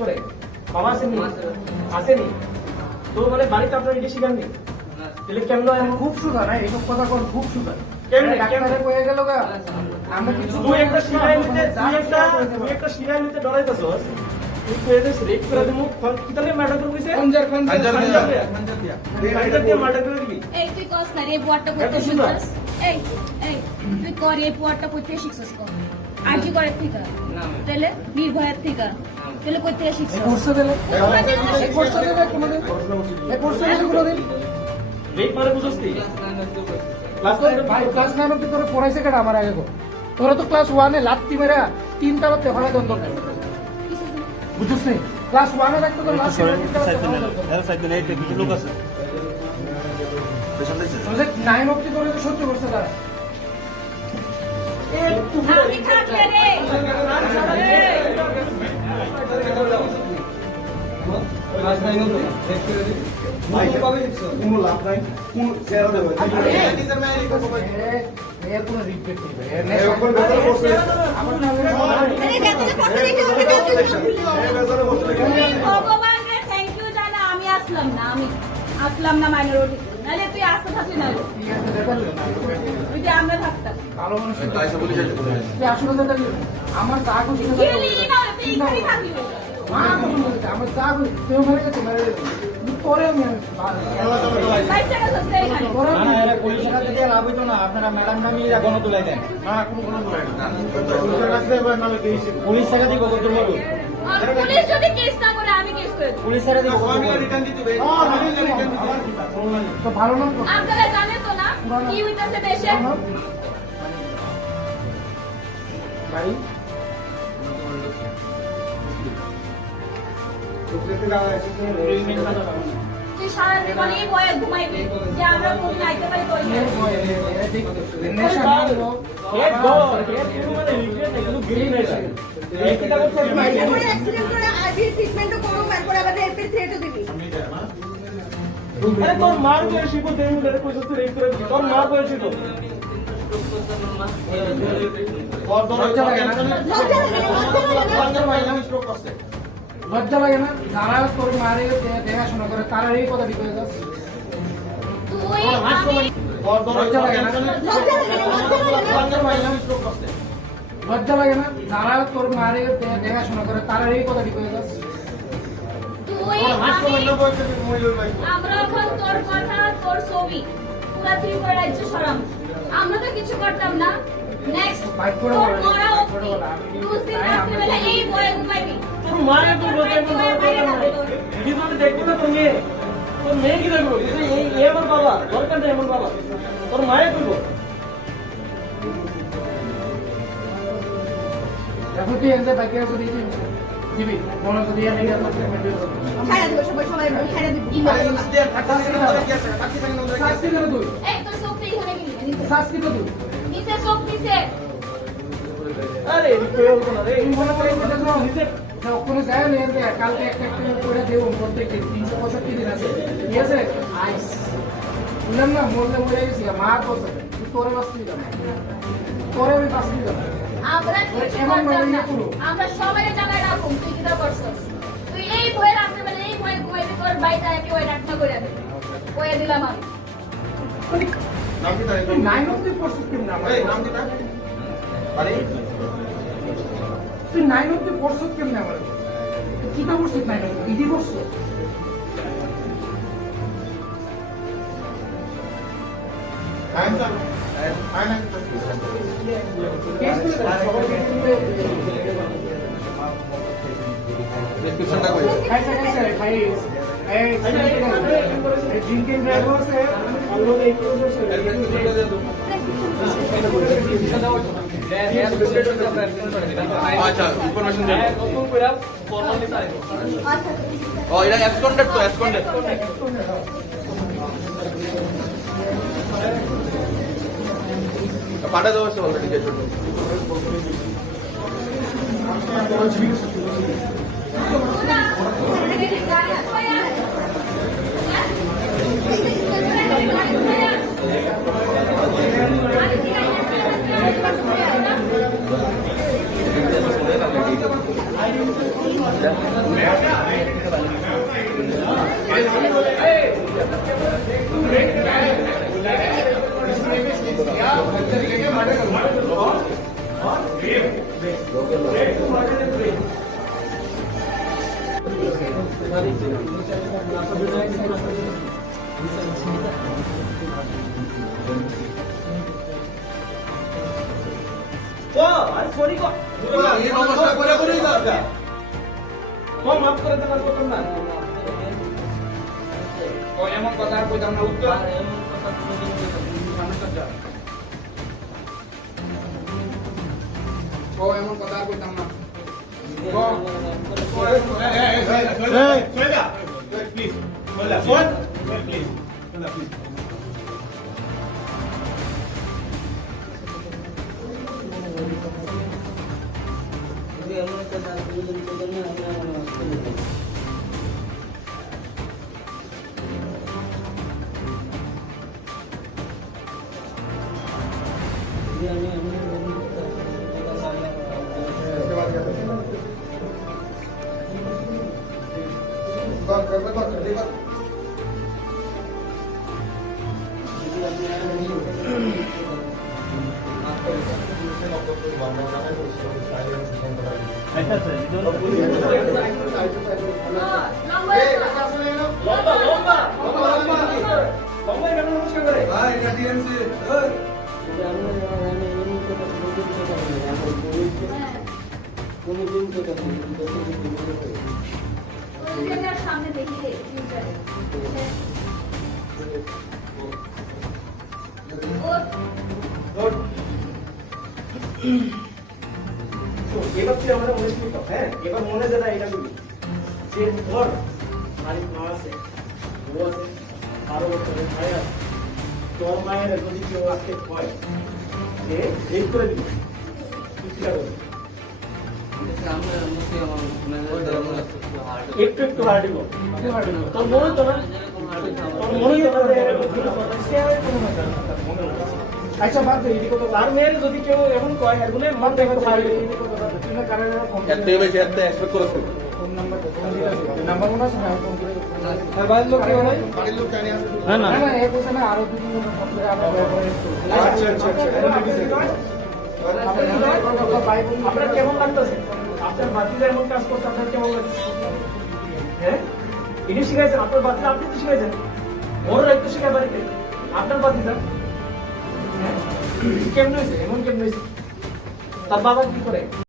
করে বাবা আসেনি আসেনি তো মানে বাড়িতে আপনার এটা শিখাননি তাহলে কেমন খুব সুন্দর না এইসব কথা কোন খুব সুন্দর কেমনে ডাক্তারে কয়ে গেল গা আমরা কিছু তুই একটা শিখাই নিতে তুই একটা শিখাই নিতে ডরাইতেছস তুই কয়ে দেস রেপ করে দেবো কি তাহলে মার্ডার করে কইছে খঞ্জার মার্ডার দিয়ে মার্ডার করে দিবি এই তুই কস না রে বুয়ারটা করতে এত সুন্দর। শিখছস এই এই তুই কর এই বুয়ারটা করতে শিখছস কর আরজি করে ঠিক তাহলে নির্ভয়ের ঠিক তাহলে করতে শিখছস কোর্সে দিলে এই কোর্সে দিলে কোনদিন এই কোর্সে দিলে কোনদিন রেপ মানে বুঝছস তুই ক্লাস ভাই ক্লাস 9 অবধি তোরা পড়াইছে কেন আমার আগে গো তোরা তো ক্লাস 1 এ লাত্তি মেরা তিনটা বাতে হড়া দন্দ বুঝছিস নি ক্লাস 1 এ রাখতে তো লাস্ট লোক আছে 9 অবধি তোরা তো সহ্য করছে তারা আমি থাকলে রে এর কোনো রিগ্রেট নেই ভগবান রে থ্যাংক ইউ জানা আমি আসলাম না মাইনরিটি নালে তুই আসতে থাকলি না ওই যে আমরা থাকতাম ভালো মানুষের তুই আসলে তো আমার চা খুশি গেলি না তুই এখানেই থাকলি আমার চা খুশি তুই মেরে গেছে মেরে গেছে তোরে আমি বাইচা গেছ সেই এখানে আপনারা ম্যাডাম নামিয়ে গণ তুলে দেন পুলিশ টাকা দিব কত বলুন আর পুলিশ যদি কেস না করে আমি কেস করে দেব পুলিশ টাকা দিব তো ভালো না আপনারা জানেন তো না কি হইতাছে দেশে ভাই তুই সারা জীবন এই বয়ে ঘুমাইবি যে আমরা কোন আইতে পারি তো হেড গড হেড পুরো মানে রিগ্রেট এগুলো গেলি নাই এই কি কাগজ সব নাই অ্যাক্সিডেন্ট করে আইভি ট্রিটমেন্টও করো তারপরে আবার এফএ থ্রেটও দিবি আরে তোর মার বয়সী তো দেন ধরে কইছ তুই রেপ করে দিবি তোর মার বয়সী তো লজ্জা লাগে না যারা তোর মারে দেখাশোনা করে তারা এই কথা বিকয়ে যাচ্ছে তুই আমি লজ্জা লাগে না লজ্জা লাগে না যারা তোর মারে দেখাশোনা করে তারা এই কথা বিকয়ে যাচ্ছে তুই আমরা এখন তোর কথা তোর ছবি পুরা ত্রিপুরা রাজ্য সরাম আমরা তো কিছু করতাম না নেক্সট তোর মরা অবধি তুই দিন রাত্রিবেলা এই বয়ে ঘুমাইবি তোর মায়ের তো বলতে কি তুমি দেখতে না তুমি তোর মেয়ে কি দেখবো এই আমার বাবা দরকার নেই আমার বাবা তোর মায়ের কইবো এখন তুই এনতে বাকি আছে দিবি মনে যদি এনে গেল ছায়া দেব সবাই সবাই ছায়া দিবি শাস্তি দেবে তুই এই তোর চোখটা এখানে গেলি নিচে শাস্তি তো তুই নিচে চোখ নিচে আরে এই কই হলো না রে এই মনে করে নিতে ওখানে যায় না এনতে কালকে একটা করে দেব প্রত্যেককে 365 দিন আছে ঠিক আছে আইস বললাম না মরলে মরে গেছি মা বলছে তুই তোরে বাঁচতি না তোরে আমি বাঁচতি না আমরা কিছু করতাম না আমরা সবাই জায়গায় রাখুম তুই কিটা করছস তুই এই বয়ে রাত্রিবেলা এই বয়ে ঘুমাইবি তোর বাইটা একে ওই রাখনা করে দে কয়ে দিলাম আমি তুই 9 অবধি পড়ছিস কেন না তুই 9 অবধি পড়ছিস কেন না কি তা পড়ছিস 9 অবধি ইডি পড়ছিস जिनके ड्राइवर से हम लोग एक আচ্ছা ইনফরমেশন দেন নতুন করে ফর্মালি চাই আচ্ছা ও এটা এসকন্ডেড তো এসকন্ডেড পাঠা দেওয়া হচ্ছে অলরেডি গেট আমি ও আরে সরি গো এই অবস্থা করে করেই দরকার কম মাফ করে দেন আর করতেন না ও এমন কথা আর কইতাম না উত্তর ও এমন কথা আর কইতাম না লম্বা লম্বা লম্বা কেন নমস্কার করে ভাই এটা টিএমসি সামনে দেখি ফিউচারে এবার তুই আমাদের মনে শুনি তো হ্যাঁ এবার মনে যেটা এটা করবি যে ধর বাড়ির মা আছে বউ আছে 12 বছরের ভাই আছে তোর মায়ের যদি কেউ আজকে হয় যে রেপ করে দিবি তুই কি করবি একটু একটু হার্ডিব তোর মনে তো না তোর মনে তো আচ্ছা বাদ দে এদিকে তো তার মেয়ের যদি কেউ এখন কয় এগুলো মন দেখো ভাই তুমি কারণে ফোন একটা বেশি একটা এক্সপেক্ট করেছো ফোন নাম্বার নাম্বার মনে আছে না ফোন করে আর বাইরের লোক কেউ নাই বাড়ির লোক জানি আছে না না না এই বলছে না আরো দুটো ফোন করে আমরা ব্যবহার আপনার কেমন লাগতেছে আপনার বাতিরা এমন কাজ করতে আপনার কেমন লাগছে হ্যাঁ এটি শিখাইছেন আপনার বাতিরা আপনি তো শিখাইছেন ওর একটু শিখাই বাড়িতে আপনার বাতিরা কেমন হয়েছে এমন কেমন হয়েছে তার বাবা কি করে